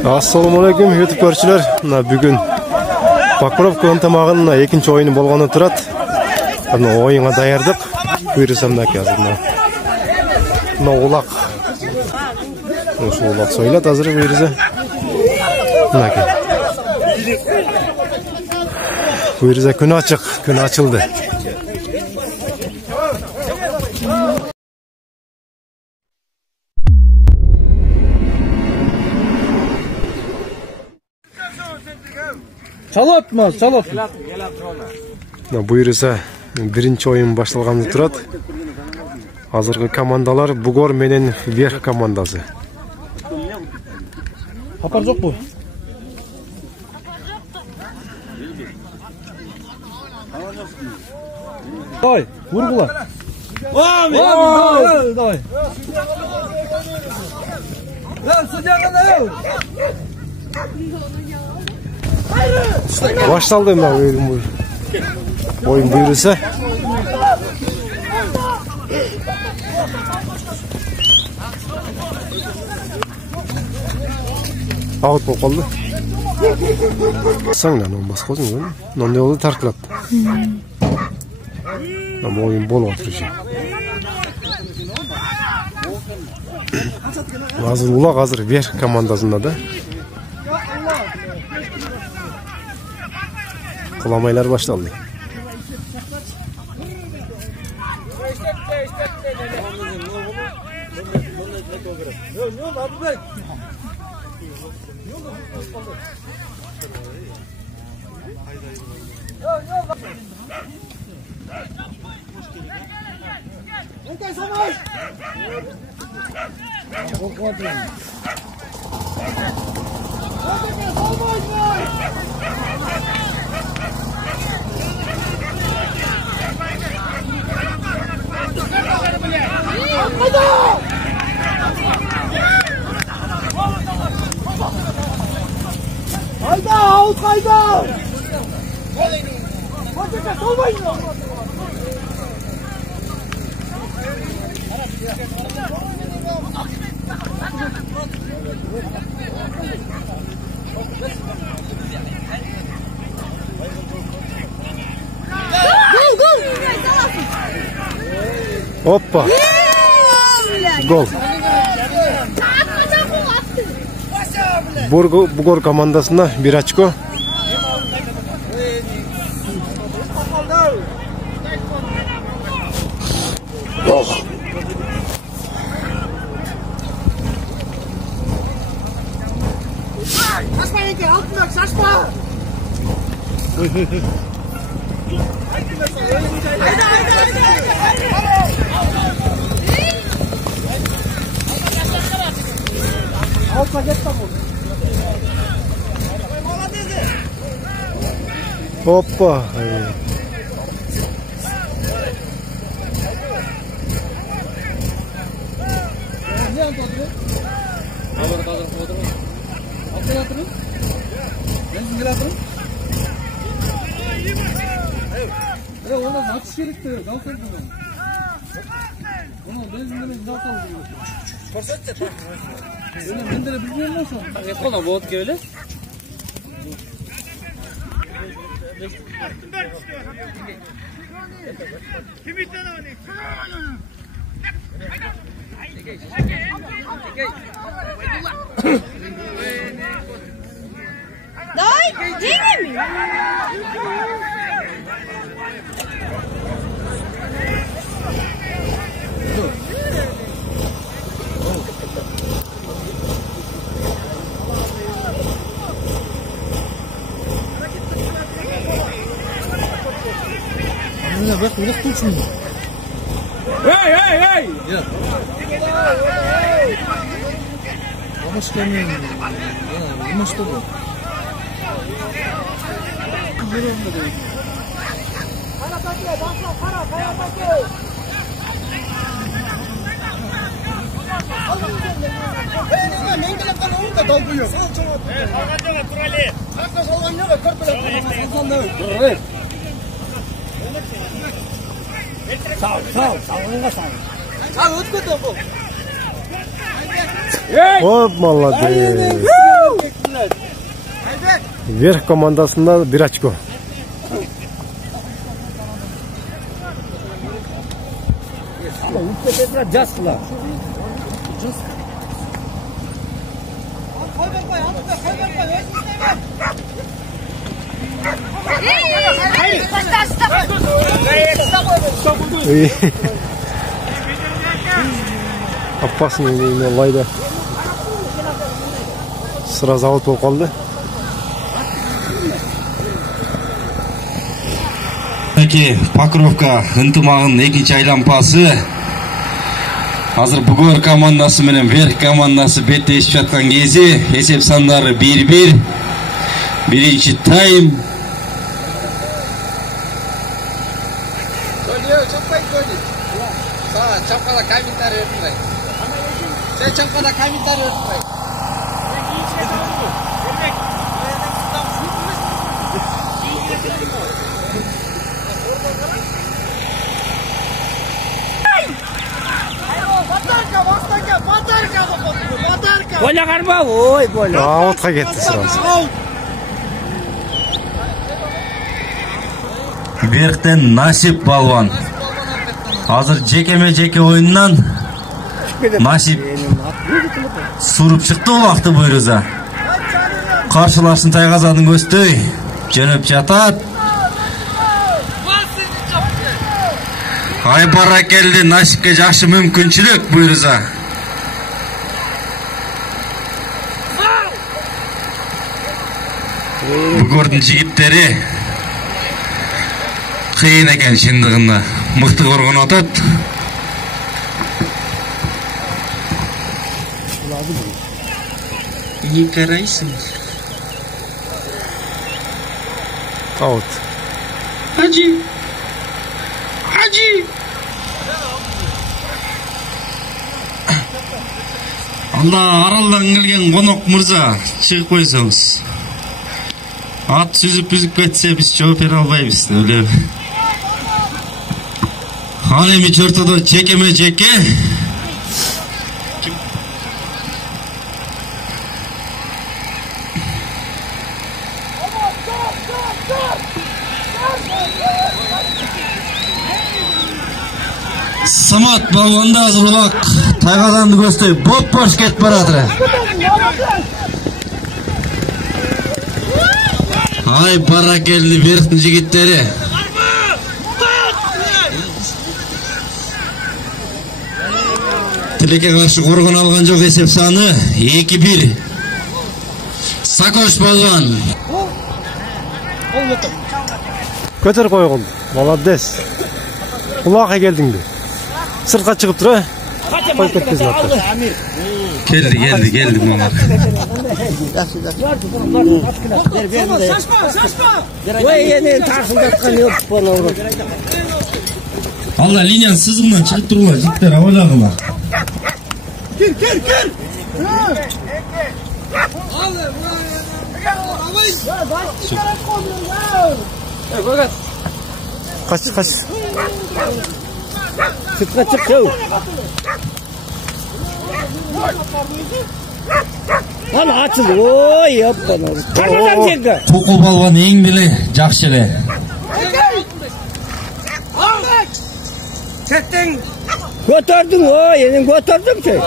Assalamu alaikum YouTube көрчүлөр. Бүгүн Покровка ынтымагынын экинчи оюну болгону турат. Оюнга даярдык. Буйрса мынакей азыр мына улак. Ушу улак сойлат азыр буйрса. Мынакей. Буйрса күн ачык, күн ачылды. Çalatmaz, çalat. Буйрса биринчи оюн башталганы турат. Азыркы командалар Бугор менен Верх командасы. Хапар жок бу? Давай, вургула. Давай. Башталды мына оюн буйрса. Аут болуп калды. Саңнан баскозуң, мындай болду тартылат. Оюн болуп атыр иши. Азыр улак азыр Верх командасында да. Куламайлар башталды. Hayda, out hayda. Hadi solmayın. Hoppa. Gol. Бугор командасына 1 очко. Hoppa. Hey! Ya. Hoş geldin. Ya, hoş bulduk. Sağ ol. Sağ ol. Sağ ol. Sağ ol. Оп, молодец. Верх командасында 1 очко. Опасный именно лайда. Сразу аут болып қалды. Покровка ынтымағының екінші айлампасы. Азыр Бугор командасы менен Верх командасы беттешіп жатқан кезде есеп сандары 1-1. Birinci тайм. Çapkada kaymitler öğretmen. Sen çapkada kaymitler öğretmen. Bola karma oy bola. Autқа кетті сразу. Верхтен Насип балуан. Азыр жекеме-жеке ойыннан Насип суруп шықты уақыты бұйрыза. Қаршылашын Тайғазадың көстой жөнөп жатат. Айбара келді, Насипке жақшы мүмкіншілік бұйрыза. Бугордың жігіттері қиын екен шындығында. Мықты қорғын отат. Не қарайсың? Аут. Хаджи! Хаджи! Алла аралдан келген қонақ мырза, шығып қойсаңыз. Ат сүзіп кетсе, біз жооп бере албайбыз. Ал эми чортодо жекеме-жеке. Самат балуанда азыр улак Тайғазанды көздөй боп-бош кетип баратыр. Ай бара келди Верхтин жигиттери. Тилекке каршы коргон алган жок, эсеп саны 2-1. Сакош балуан. Көтөр койгон. Молодец. Кулакка келдиңби? Сыртка чыгып тура. Койуп кетпесин аттар. Geldi mama. Allah linyanın sızığından çıkıp dururlar. Cidden havalarına. Gir. Kaç. Çıkma çık çabuk. Lan açıldı. Oy yapma. Kaçadan çekti. Toku balvan en bile jakşele. Çektin. Götürdün o yenin götürdün ki.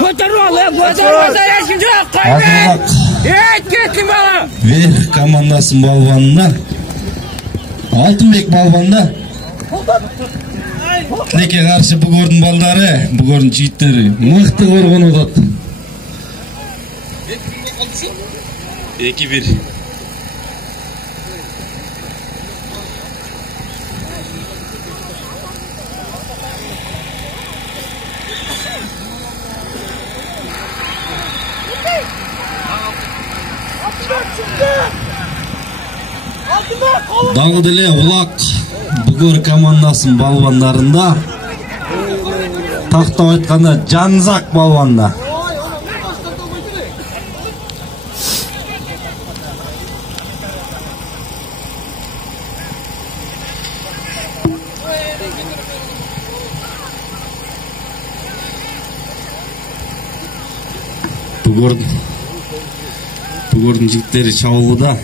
Götür oğlum götür. Hazırlak. Gittin bana. Verh komandasının balvanına. Altınbek balvanda. Tilekке karşı Bugor'un baldары, Bugor'un jigitleri. Mıhtı korgun odat. 2-1. Дагы деле улак Бугор командасынын балбандарында тактап айтканда Жанзак балбанда. Бугордун жигиттери чабууда.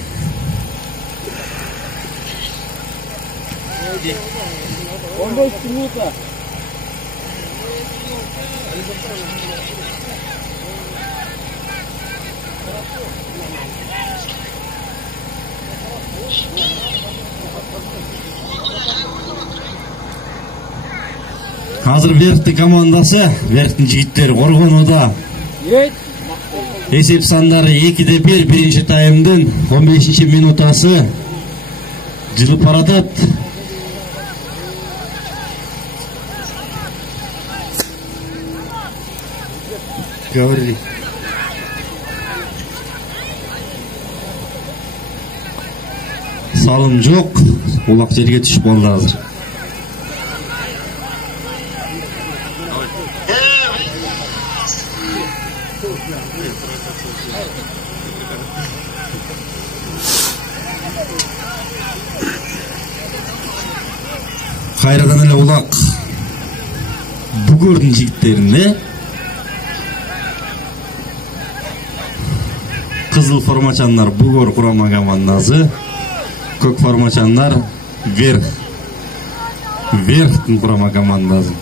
Азыр Верхтин командасы, Верхтин жигиттери коргонууда. Эсеп сандары 2-1, биринчи таймдын 15-минутасы жылып баратат. Говори. Салым жок, улак жерге түшүп калды азыр. Кайрадан эле улак Бугордун жигиттерине кызыл формачандар Бугор курама командасы, көк формачандар Верхтин курама командасы.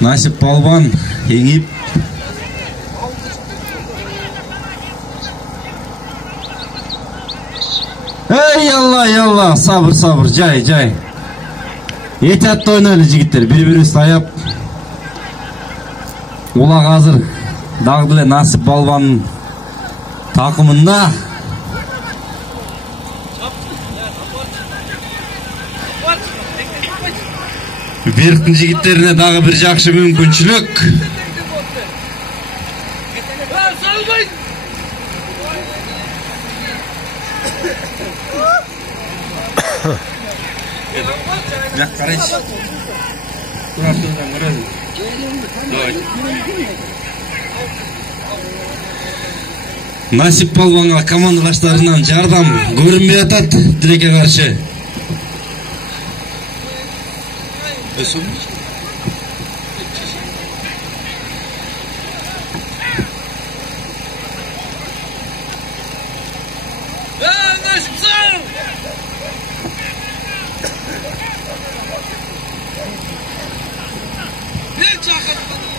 Насип Палван еңип Ялла, сабыр, жай. Этиятты ойнойлу жигиттер, бири-бирибизди аяп. Улак азыр дагы эле Насип Палвандын такымында. Верхтин жигиттерине дагы бир жакшы мүмкүнчүлүк. Насип Палванга командалаштарынан жардам көрүнбөй атат Тилекке каршы.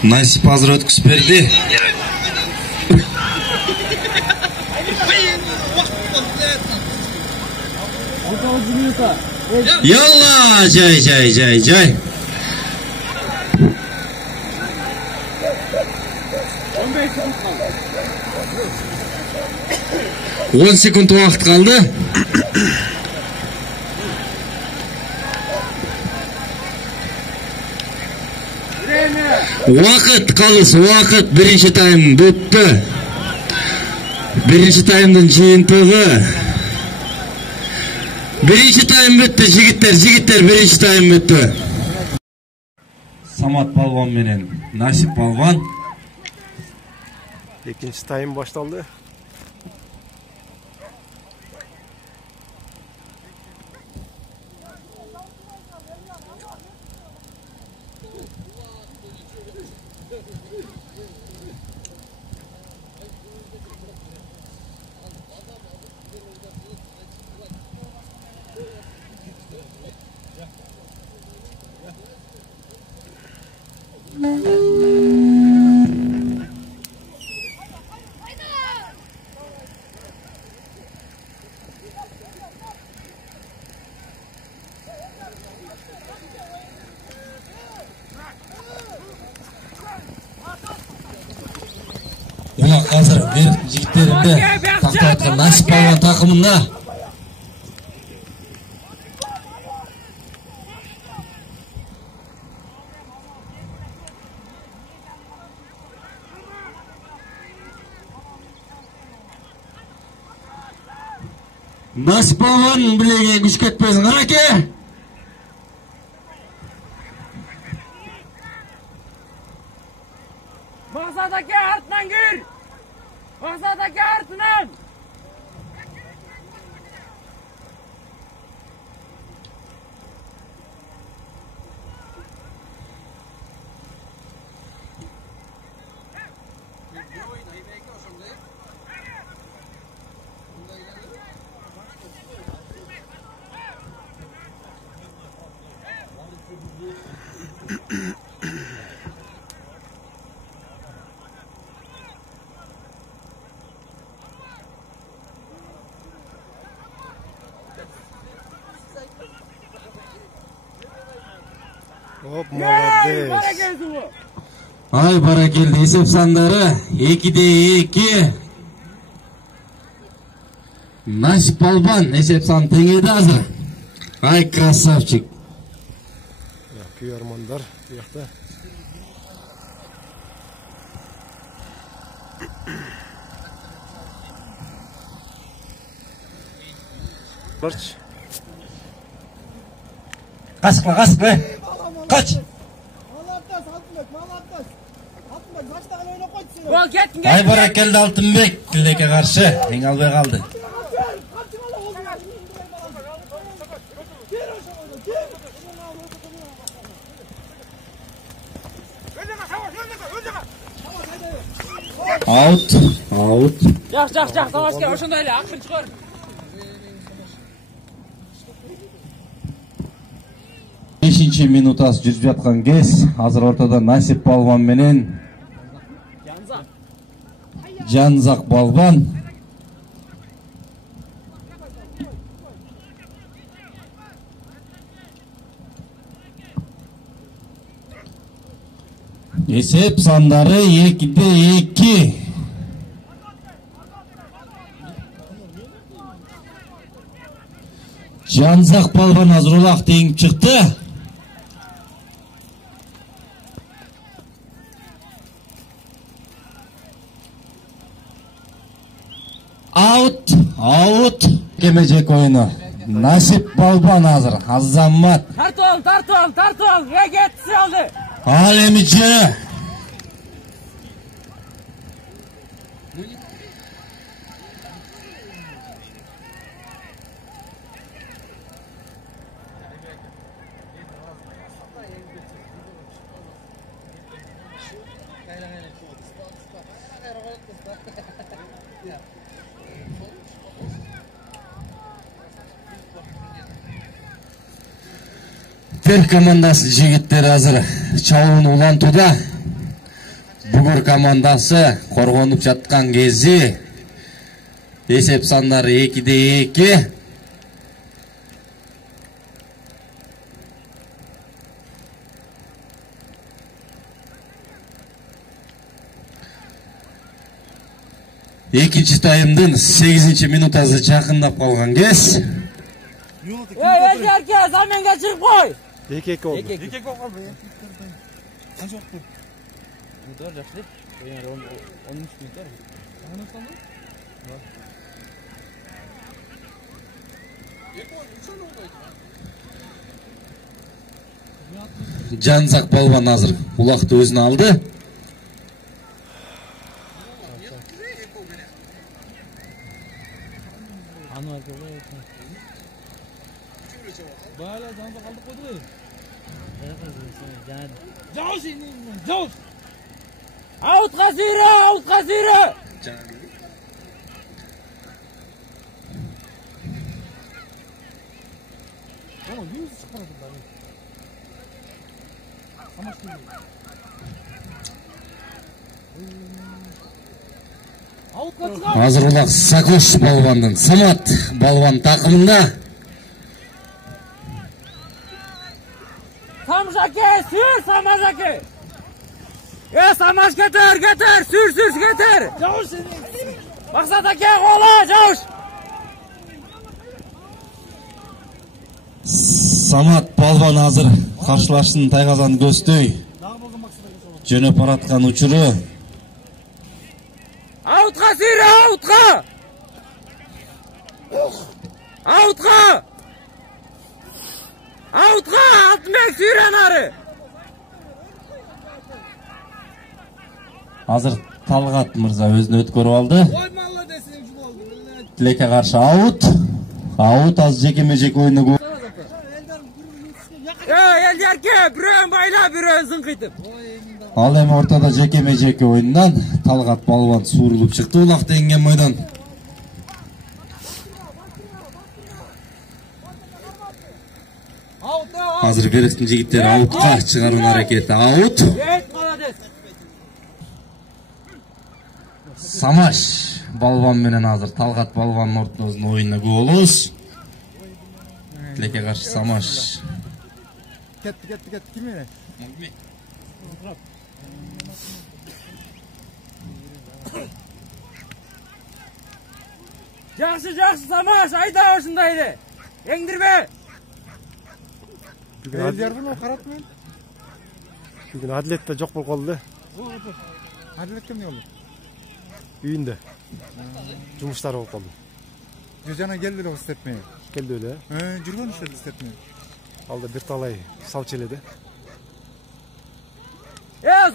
Насип азыр өткүзүп берди. Ялла, жай. 10 секунд убакыт калды. Вакыт, биринчи тайм бүттү. Биринчи таймдын жыйынтыгы. Биринчи тайм бүттү, жигиттер биринчи тайм бүттү. Самат Палван менен Насип Палван. Экинчи тайм башталды. Улак азыр Верхтин жигиттеринде тактап аткан Насип Палван такымында. Nasip Balban bilege güç ketmesin harake. Maqsadaki artdan gir. Maqsadaki artdan. Hop, молодец. Ay barakeldi. Esep sanları 2'de 2. Nasip Balban esep san tengedi hazır. Ay krasavчик. Kuyarmanlar bu yakta. Barç. Kasıkla kasıkla. Kaç. Gol kettin. Ay barakeldi Altınbek. Tilek'e karşı. Engalbey kaldı. Out. Out. Jax, Savaşker, oşunda ele, akıl çıkar. Beşinci minutası жүрүп жаткан кез азыр ортодо Насип Балбан менен Жанзак Балбан. Esep sandары 2'de 2. Жанзак Балбан азыр улак теңип чыкты. Out. Кемежек oyunu. Насип Балбан азыр. Азамат. Тартып ал. Регетси алды. Ал эмичи. Бир командасы жигиттер азыр чабуун улантууда. Бугур командасы коргонуп жаткан кези эсеп сандары 2'de 2. Экинчи таймдын 8 минутасы жакындап калган кез. Erke, zamenga çıkıp koy. 2-2 oldu. 2 gol kaldı ya. Kaç oldu? Minut var yaklaşık. Yani 13 minut var. Anı sandı? Var. Жанзак Балбан азыр улакты өзүнө алды. Böyle canlı kaldık koydu. Jaws. Out Kazira. Oğlum yüz çıkardı bari. Samaş gibi. Out Kazira. Азыр улак Сакош Балбандын Самат Балбан такымында. Samjake, sür Samjake. Samaş getir, sür getir. Javuş seni. Maksatake kola, Javuş. Самат Балбан азыр каршылашын тайгазан көздөй. Жөнөп бараткан учуру. Outqa sür, outqa. Outqa! Outqa! Altınbek suyran arı! Hazır Talgat Mırza özünü ötkөрüp aldı. Tilek'e karşı out. Out az jekeme-jek oyunu. Elderke bir bayla bir zınkıtıp. Al hem ortada jekeme-jek oyundan Talgat balvan suurulup çıktı ulakta engen meydan. Hazır Berestin jigitleri outqa çıgarın hareketi out. Samaş balvan menen hazır Talgat balvanın ortasında oyununa goluz. Tilek'e karşı Samaş. Ketti kim yine? Жақсы Samaş ayda başındaydı. Engdirme. Ellerden o karat mı? Bugün Adilet'te çok bol kaldı. Adilet kim ne oldu? Үйünde. Жұмыштары болып қалды. Jojana geldi o istetmeye. Келді өлі. Жүрген işte istetmeye. Алда bir talay sal çeledi.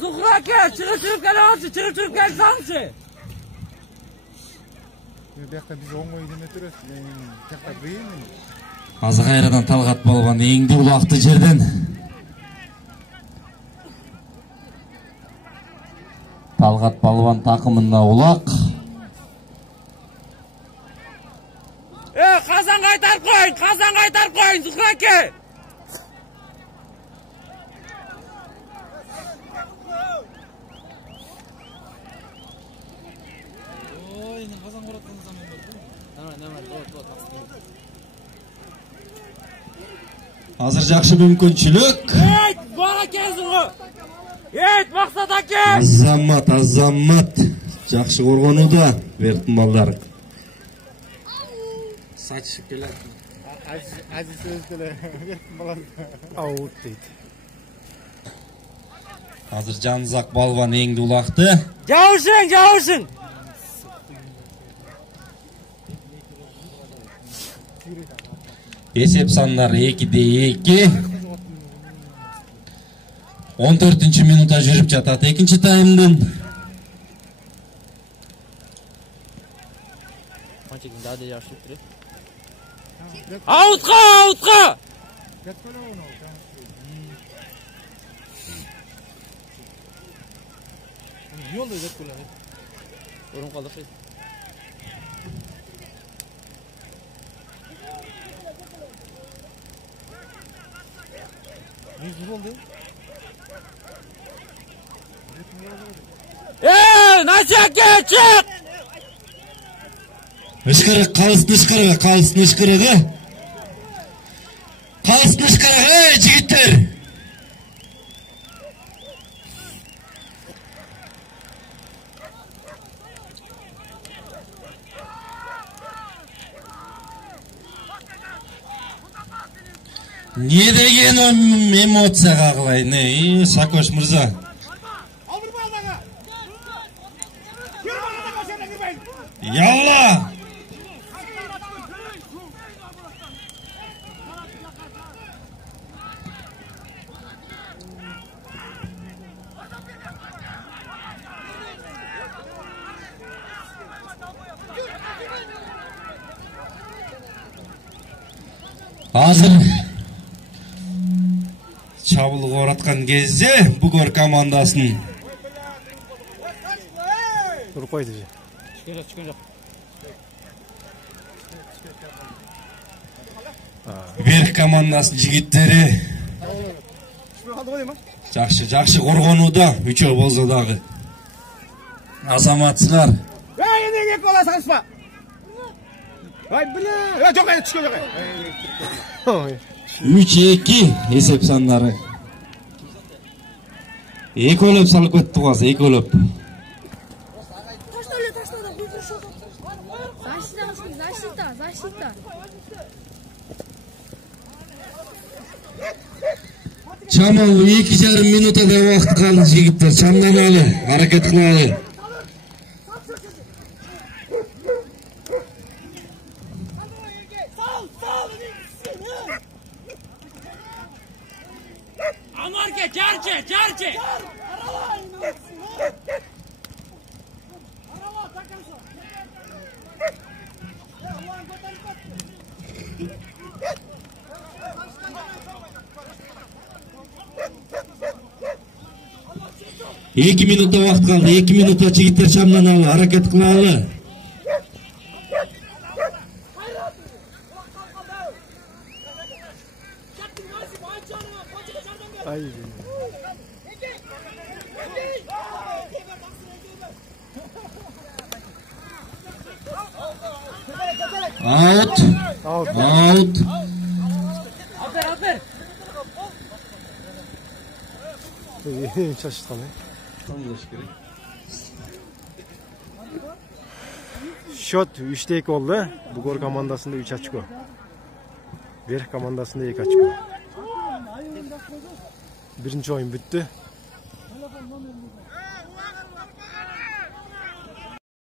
Zuhra gel, çıkıp gel ağaçı, çıkıp gel sansı. Bir dakika biz 10 oyun demetiriz. Tekrar değil mi? Azı kayradan Talgat balvan eğindi ulaktı жерден. Talgat balvan takımında ulak. Kazan kaytar koyun, Zuhra gel. Hazır жақсы мүмкіншілік. Bana gelsin o. Maksat hakem. Азамат. Жақсы қорғануда Бертін балдар. Saçışıp келеді. Aziz Özdele. Out дейді. Hazır Canzak balvan eğindi ulaktı. Javuşun. Esep sanlar 2'de 2. 14. minuta жүріп жатады екінші таймдан. Outqa. Yolda edip kullanır. Orun kaldı. Ne oldu? Nasıl çık? Ышқырық, қалысын ышқырығы. Жігіттер. Не деген эмоция қағылай, Сакош Мырза. Ялла! Hazır çabılığı oratkan кезде Bugor komandasının Тұрып қойды же. Çıkın жоқ. Берік командасының жігіттері жақсы қорғануда, үшеу болса дағы. Азаматсылар. Енді ек бола саңышпа. Жоқ, түшкен жоқ. 3-2 есеп сандары. Екі өліп салып көтті қасы, екі өліп. Защита. Çamol 2,5 minutada vaqt qaldı jigitler. Çamlamalı, hareket qilmalı. 2 minutta vaqt qoldi. 2 minutda yigitlar shamlanali harakat qilali. Ay. Out. Out. Out. Afer. Şaşırtkan. Shot 3'te 2 oldu. Bugor komandasında 3 açko. Verh komandasında 2 açko. Birinci oyun bitti.